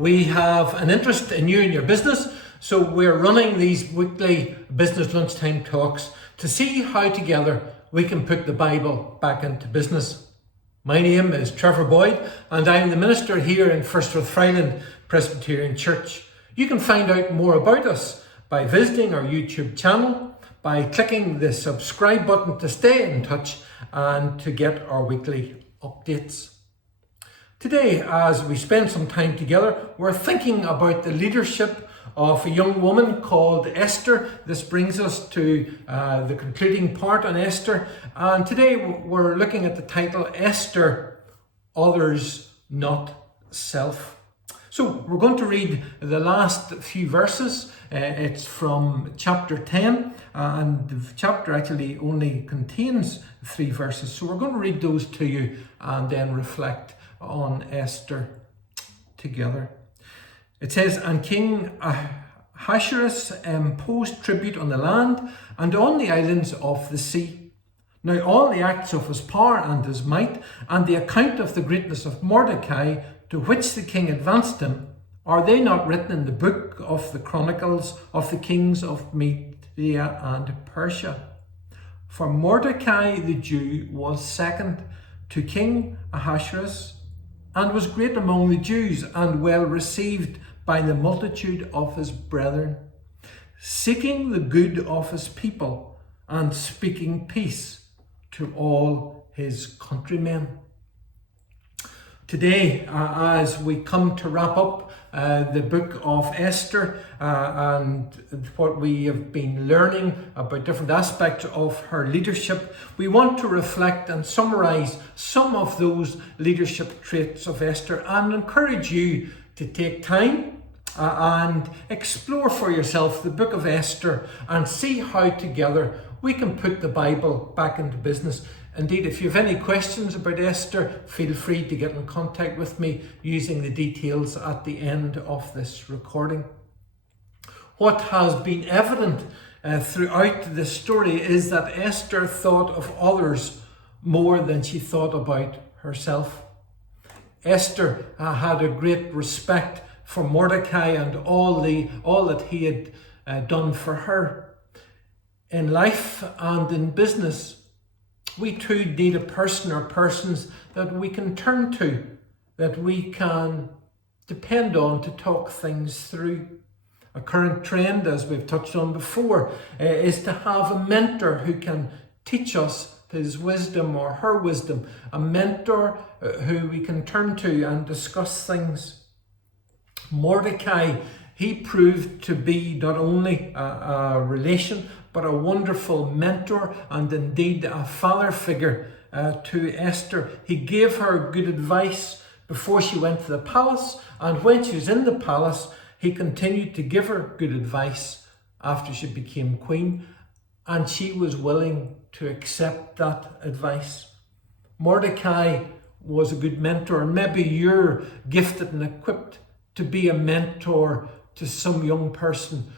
we have an interest in you and your business, so we're running these weekly Business Lunchtime Talks to see how together we can put the Bible back into business. My name is Trevor Boyd and I'm the minister here in First Rathfriland Presbyterian Church. You can find out more about us by visiting our YouTube channel, by clicking the subscribe button to stay in touch and to get our weekly updates. Today, as we spend some time together, we're thinking about the leadership of a young woman called Esther. This brings us to the concluding part on Esther. And today we're looking at the title, Esther, Others, Not Self. So we're going to read the last few verses. It's from chapter 10, and the chapter actually only contains 3 verses. So we're going to read those to you and then reflect on Esther together. It says, "And King Ahasuerus imposed tribute on the land and on the islands of the sea. Now all the acts of his power and his might, and the account of the greatness of Mordecai, to which the king advanced him, are they not written in the book of the chronicles of the kings of Media and Persia? For Mordecai the Jew was second to King Ahasuerus, and was great among the Jews, and well received by the multitude of his brethren, seeking the good of his people, and speaking peace to all his countrymen." Today, as we come to wrap up the book of Esther and what we have been learning about different aspects of her leadership, we want to reflect and summarise some of those leadership traits of Esther and encourage you to take time and explore for yourself the book of Esther and see how together we can put the Bible back into business. Indeed, if you have any questions about Esther, feel free to get in contact with me using the details at the end of this recording. What has been evident throughout this story is that Esther thought of others more than she thought about herself. Esther had a great respect for Mordecai and all that he had done for her. In life and in business, we too need a person or persons that we can turn to, that we can depend on to talk things through. A current trend, as we've touched on before, is to have a mentor who can teach us his wisdom or her wisdom, a mentor who we can turn to and discuss things. Mordecai, he proved to be not only a relation, but a wonderful mentor and indeed a father figure to Esther. He gave her good advice before she went to the palace, and when she was in the palace, he continued to give her good advice after she became queen, and she was willing to accept that advice. Mordecai was a good mentor, and maybe you're gifted and equipped to be a mentor to some young person.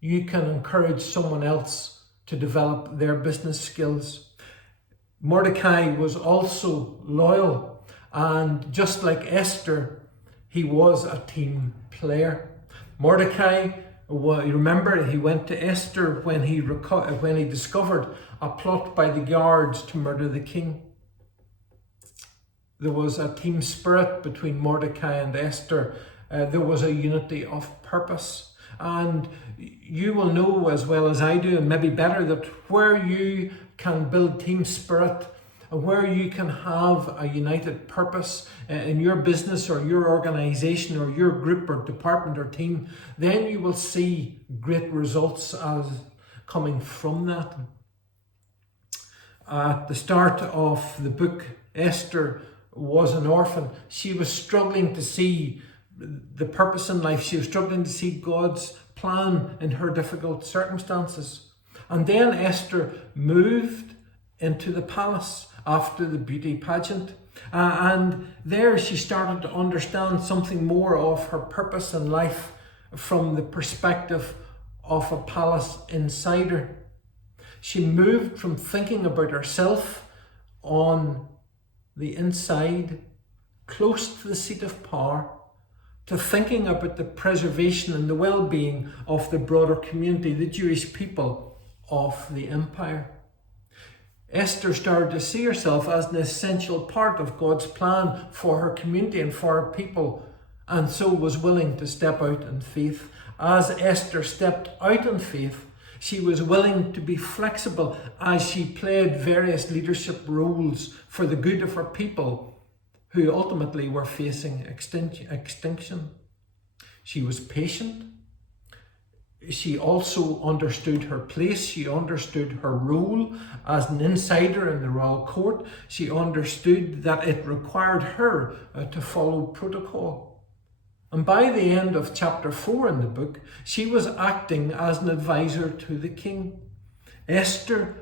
You can encourage someone else to develop their business skills. Mordecai was also loyal, and just like Esther, he was a team player. Mordecai, you remember, he went to Esther when he discovered a plot by the guards to murder the king. There was a team spirit between Mordecai and Esther. There was a unity of purpose. And you will know as well as I do, and maybe better, that where you can build team spirit, where you can have a united purpose in your business or your organization or your group or department or team, then you will see great results as coming from that. At the start of the book, Esther was an orphan. She was struggling to see the purpose in life. She was struggling to see God's plan in her difficult circumstances. And then Esther moved into the palace after the beauty pageant. And there she started to understand something more of her purpose in life from the perspective of a palace insider. She moved from thinking about herself on the inside, close to the seat of power, to thinking about the preservation and the well-being of the broader community, the Jewish people of the empire. Esther started to see herself as an essential part of God's plan for her community and for her people, and so was willing to step out in faith. As Esther stepped out in faith, she was willing to be flexible as she played various leadership roles for the good of her people, who ultimately were facing extinction. She was patient. She also understood her place. She understood her role as an insider in the royal court. She understood that it required her to follow protocol. And by the end of chapter 4 in the book, she was acting as an advisor to the king. Esther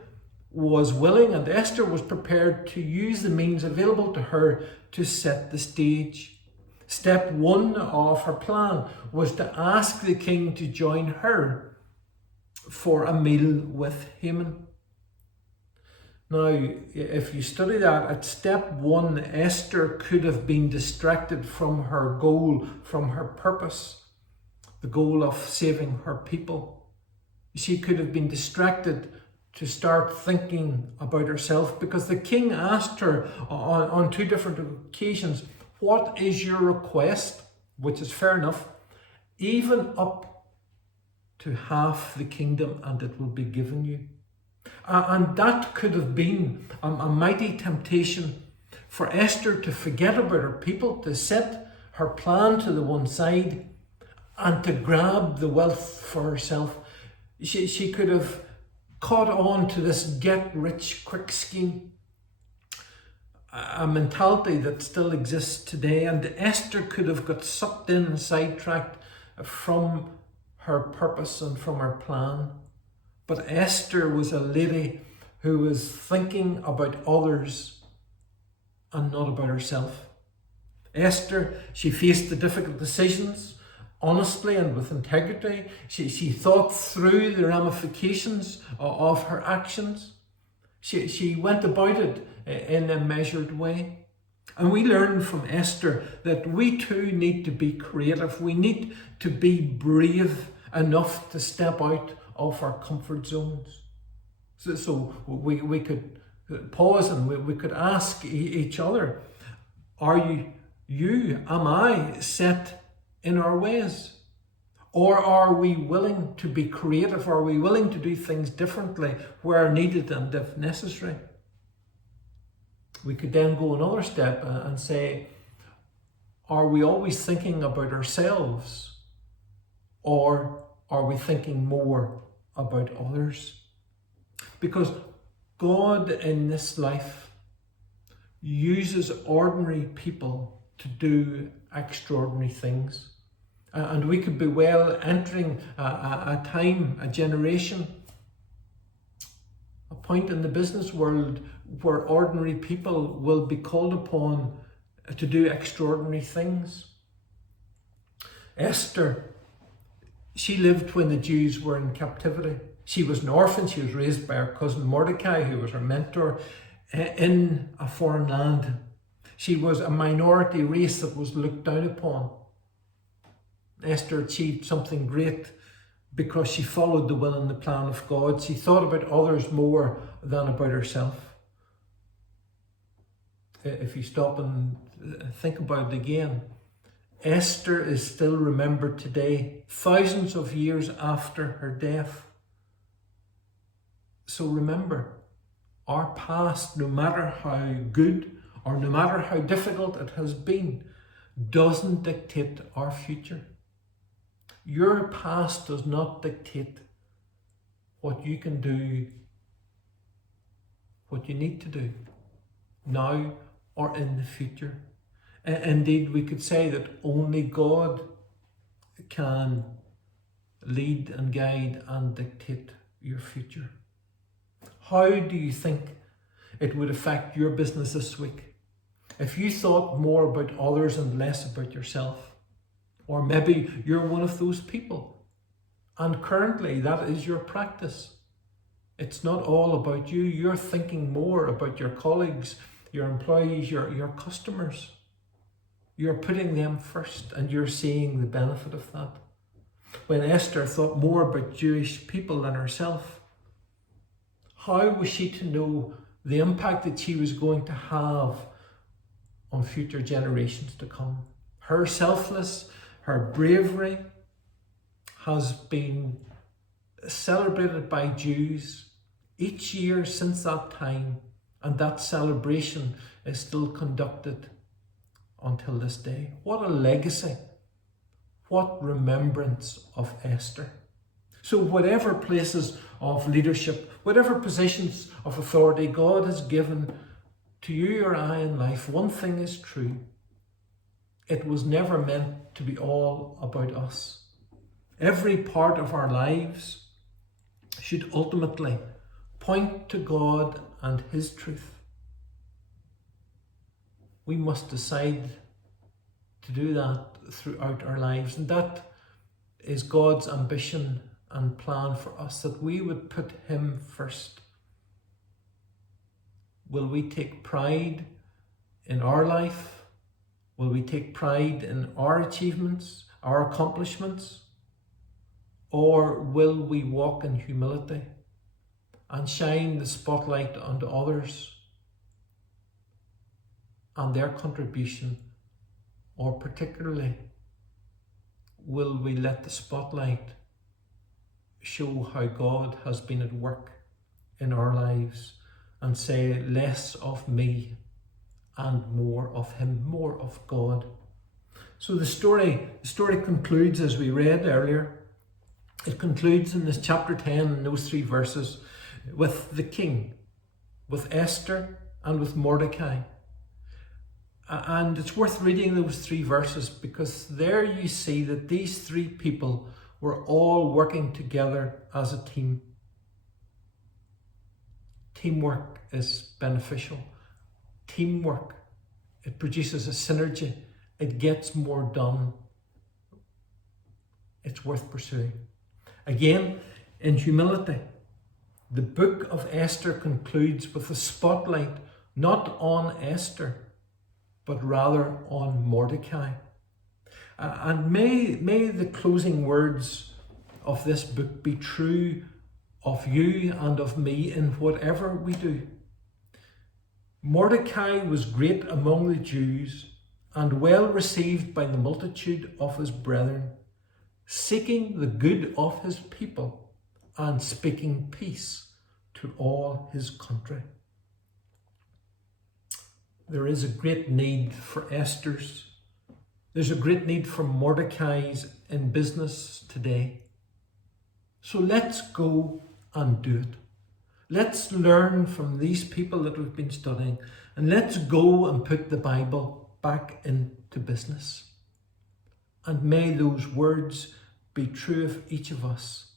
was willing and Esther was prepared to use the means available to her to set the stage. Step 1 of her plan was to ask the king to join her for a meal with Haman. Now, if you study that, at step 1, Esther could have been distracted from her goal, from her purpose, the goal of saving her people. She could have been distracted to start thinking about herself, because the king asked her on 2 different occasions, "What is your request?" Which is fair enough. "Even up to half the kingdom, and it will be given you." And that could have been a mighty temptation for Esther to forget about her people, to set her plan to the one side and to grab the wealth for herself. She could have caught on to this get-rich-quick scheme, a mentality that still exists today, and Esther could have got sucked in and sidetracked from her purpose and from her plan. But Esther was a lady who was thinking about others and not about herself. Esther, she faced the difficult decisions honestly and with integrity. She thought through the ramifications of her actions. She went about it in a measured way. And we learn from Esther that we too need to be creative. We need to be brave enough to step out of our comfort zones. So we could pause and we could ask each other, are am I set in our ways? Or are we willing to be creative? Are we willing to do things differently where needed and if necessary? We could then go another step and say, are we always thinking about ourselves? Or are we thinking more about others? Because God in this life uses ordinary people to do extraordinary things. And we could be well entering a time, a generation, a point in the business world where ordinary people will be called upon to do extraordinary things. Esther, she lived when the Jews were in captivity. She was an orphan. She was raised by her cousin Mordecai, who was her mentor, in a foreign land. She was a minority race that was looked down upon. Esther achieved something great because she followed the will and the plan of God. She thought about others more than about herself. If you stop and think about it again, Esther is still remembered today, thousands of years after her death. So remember, our past, no matter how good or no matter how difficult it has been, doesn't dictate our future. Your past does not dictate what you can do, what you need to do, now or in the future. Indeed, we could say that only God can lead and guide and dictate your future. How do you think it would affect your business this week if you thought more about others and less about yourself? Or maybe you're one of those people, and currently that is your practice. It's not all about you. You're thinking more about your colleagues, your employees, your customers. You're putting them first, and you're seeing the benefit of that. When Esther thought more about Jewish people than herself, how was she to know the impact that she was going to have on future generations to come? Her selflessness, her bravery has been celebrated by Jews each year since that time, and that celebration is still conducted until this day. What a legacy! What remembrance of Esther. So whatever places of leadership, whatever positions of authority God has given to you or I in life, one thing is true. It was never meant to be all about us. Every part of our lives should ultimately point to God and His truth. We must decide to do that throughout our lives, and that is God's ambition and plan for us, that we would put Him first. Will we take pride in our life? Will we take pride in our achievements, our accomplishments? Or will we walk in humility and shine the spotlight onto others and their contribution? Or particularly, will we let the spotlight show how God has been at work in our lives and say less of me and more of Him, more of God? So the story concludes as we read earlier. It concludes in this chapter 10, in those 3 verses, with the king, with Esther and with Mordecai. And it's worth reading those 3 verses because there you see that these 3 people were all working together as a team. Teamwork is beneficial. Teamwork, it produces a synergy. It gets more done. It's worth pursuing. Again, in humility, the book of Esther concludes with a spotlight not on Esther, but rather on Mordecai. And may the closing words of this book be true of you and of me in whatever we do. Mordecai was great among the Jews and well received by the multitude of his brethren, seeking the good of his people and speaking peace to all his country. There is a great need for Esther's. There's a great need for Mordecai's in business today. So let's go and do it. Let's learn from these people that we've been studying, and let's go and put the Bible back into business. And may those words be true of each of us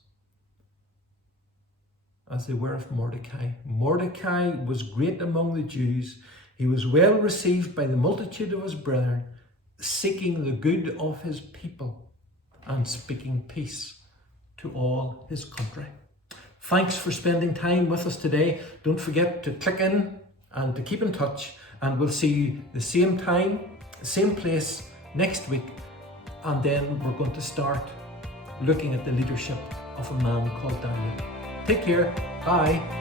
as they were of Mordecai. Mordecai was great among the Jews. He was well received by the multitude of his brethren, seeking the good of his people and speaking peace to all his country. Thanks for spending time with us today. Don't forget to click in and to keep in touch, and we'll see you the same time, same place next week, and then we're going to start looking at the leadership of a man called Daniel. Take care. Bye.